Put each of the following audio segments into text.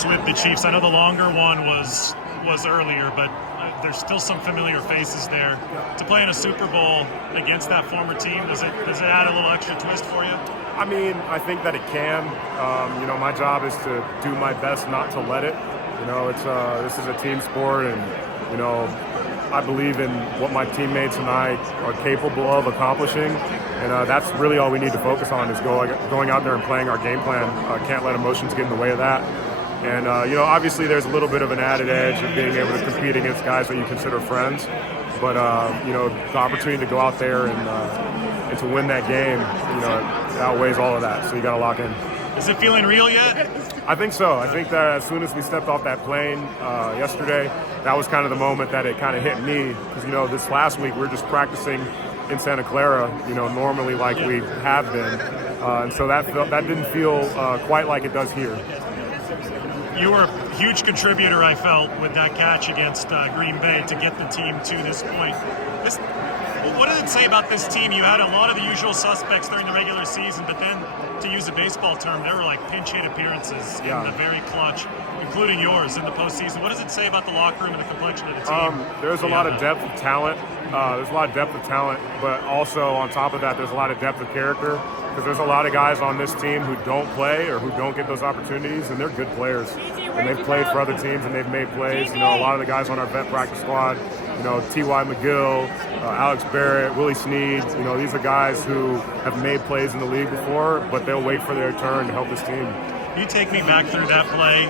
close with the Chiefs? I know the longer one was earlier, but there's still some familiar faces there. To play in a Super Bowl against that former team, does it add a little extra twist for you? I mean, I think that it can. My job is to do my best not to let it. This is a team sport, and I believe in what my teammates and I are capable of accomplishing, and that's really all we need to focus on is going out there and playing our game plan. Can't let emotions get in the way of that. And, obviously there's a little bit of an added edge of being able to compete against guys that you consider friends. But, the opportunity to go out there and to win that game, it outweighs all of that. So you got to lock in. Is it feeling real yet? I think so. I think that as soon as we stepped off that plane yesterday, that was kind of the moment that it kind of hit me. Because, this last week we were just practicing in Santa Clara, normally like we have been. And so that didn't feel quite like it does here. You were a huge contributor, I felt, with that catch against Green Bay to get the team to this point. What does it say about this team? You had a lot of the usual suspects during the regular season, but then, to use a baseball term, there were like pinch hit appearances in the very clutch, including yours in the postseason. What does it say about the locker room and the complexion of the team? There's a lot of depth of talent. But also on top of that, there's a lot of depth of character. Because there's a lot of guys on this team who don't play or who don't get those opportunities, and they're good players. And they've played for other teams, and they've made plays. A lot of the guys on our vet practice squad, T.Y. McGill, Alex Barrett, Willie Snead, these are guys who have made plays in the league before, but they'll wait for their turn to help this team. You take me back through that play,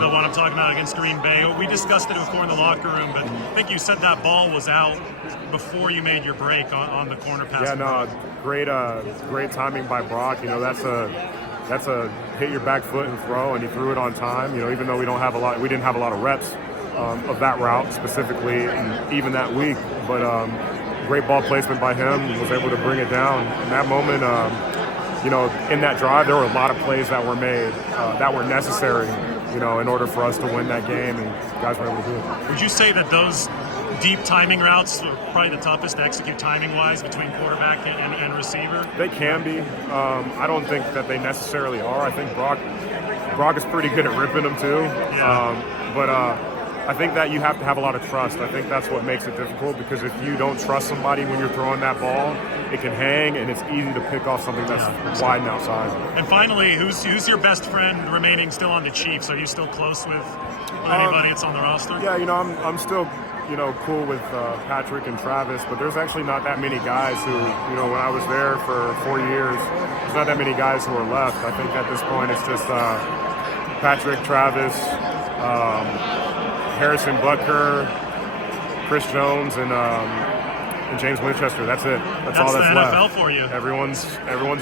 the one I'm talking about against Green Bay. We discussed it before in the locker room, but I think you said that ball was out before you made your break on the corner pass. Yeah, no, great timing by Brock. That's a hit your back foot and throw, and he threw it on time. Even though we didn't have a lot of reps of that route specifically, and even that week. But great ball placement by him. Was able to bring it down in that moment. In that drive, there were a lot of plays that were made that were necessary, in order for us to win that game, and guys were able to do it. Would you say that those deep timing routes are probably the toughest to execute timing-wise between quarterback and receiver? They can be. I don't think that they necessarily are. I think Brock is pretty good at ripping them too. Yeah. But I think that you have to have a lot of trust. I think that's what makes it difficult, because if you don't trust somebody when you're throwing that ball, it can hang, and it's easy to pick off something that's wide and outside. And finally, who's your best friend remaining still on the Chiefs? Are you still close with anybody that's on the roster? Yeah, I'm still cool with Patrick and Travis, but there's actually not that many guys who, when I was there for 4 years, there's not that many guys who are left. I think at this point it's just Patrick, Travis, Harrison Butker, Chris Jones, and James Winchester. That's it. That's all that's the left. NFL for you. Everyone's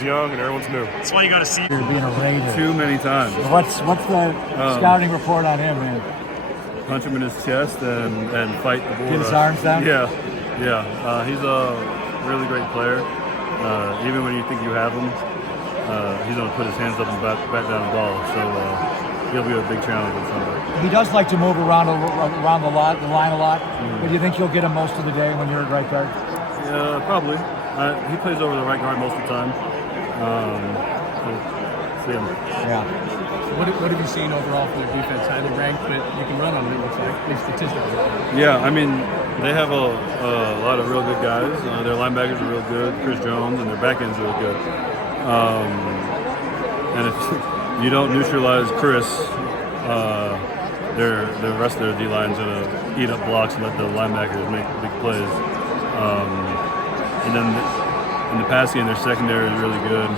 young and everyone's new. That's why you got to see. You're being a Raider. Too many times. What's the scouting report on him, man? Punch him in his chest and fight the ball. Get his arms down? Yeah. He's a really great player. Even when you think you have him, he's going to put his hands up and back down the ball. So he'll be a big challenge on Sunday. He does like to move around the line a lot. But do you think you'll get him most of the day when you're at right guard? Yeah, probably. He plays over the right guard most of the time. See him. Yeah. What have you seen overall for their defense? Highly ranked, but you can run on it, it looks like, at least statistically. Yeah, I mean, they have a lot of real good guys. Their linebackers are real good, Chris Jones, and their back end's real good. And if you don't neutralize Chris, the rest of their D-line's going to eat up blocks and let the linebackers make big plays. And then in the pass game, their secondary is really good.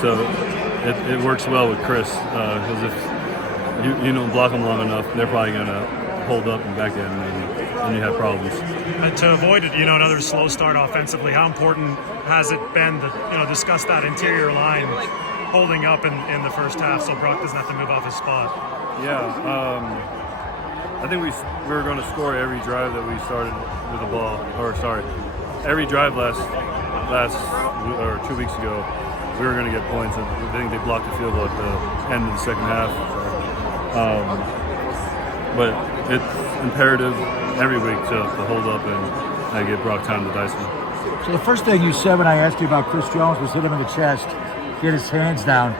So it works well with Chris, because if you don't block them long enough, they're probably going to hold up and back end, and you have problems. And to avoid another slow start offensively, how important has it been to discuss that interior line holding up in the first half so Brock doesn't have to move off his spot? Yeah, I think we were going to score every drive that we started with the ball. Every drive last or 2 weeks ago, we were going to get points. I think they blocked the field goal at the end of the second half. But it's imperative every week to hold up and get Brock time to dice him. So the first thing you said when I asked you about Chris Jones was hit him in the chest, get his hands down.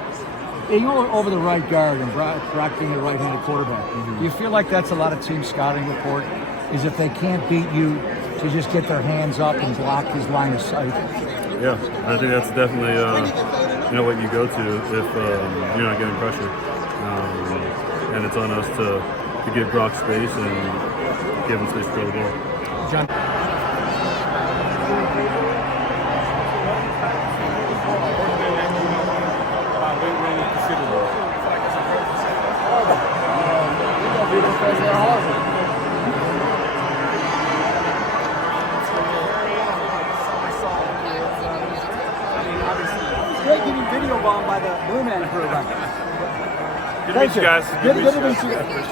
You go over the right guard and Brock being a right-handed quarterback. Do you feel like that's a lot of team scouting report? Is if they can't beat you, to just get their hands up and block his line of sight? Yeah, I think that's definitely what you go to if you're not getting pressure, and it's on us to give Brock space and give him space to throw the ball. John. Great getting video bombed by the Blue Man crew. Good to meet you guys. Good to meet you.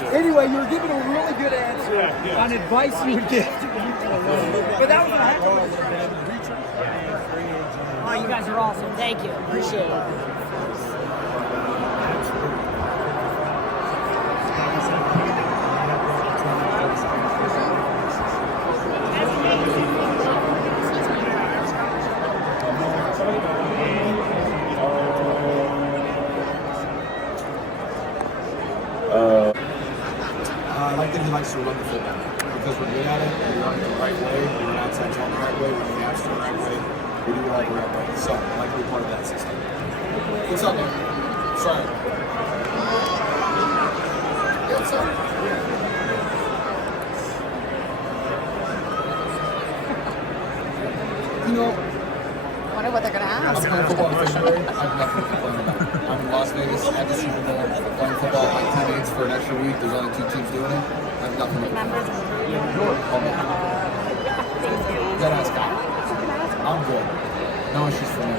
Anyway, you were giving a really good answer on advice you would give. But that was a heck of a. Oh, you guys are awesome. Thank you. Appreciate it. I like that he likes to run the football because we're good at it. We run it the right way. We run outside zone the right way. We run the apps the right way. We do it all the right way. So I like to be part of that system. What's up, man? Sorry. Yeah, what's up? You know, Wonder what they're gonna I'm ask. playing football in February. I have nothing to complain about. I'm in Las Vegas at the Super Bowl playing football with my teammates for an extra week. There's only 2 teams doing it. I have nothing to complain about. Dead ass guy. I'm good. No issues for me.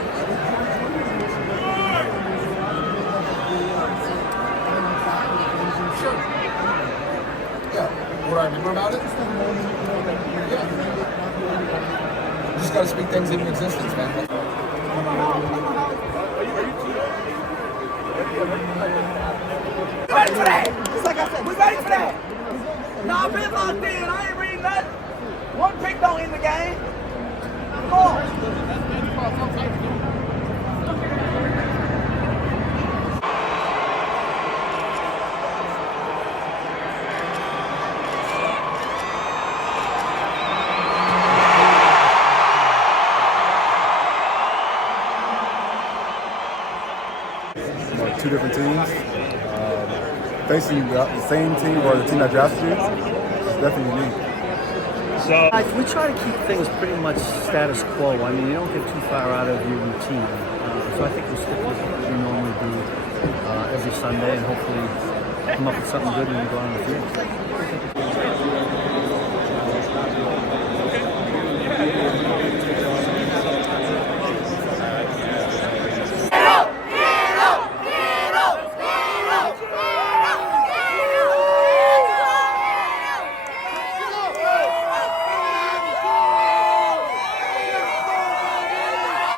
Sure. Yeah. What I remember about it? Yeah. You just gotta speak things into existence, man. Ready for that? Just like I said, we ready for that. No, I've been locked in. I ain't reading nothing. One pick don't end the game. Come on. Like 2 different teams. Facing the same team or the team that drafted you is definitely unique. We try to keep things pretty much status quo. I mean, you don't get too far out of your routine. So I think we stick with what we normally do every Sunday and hopefully come up with something good when we go on the field.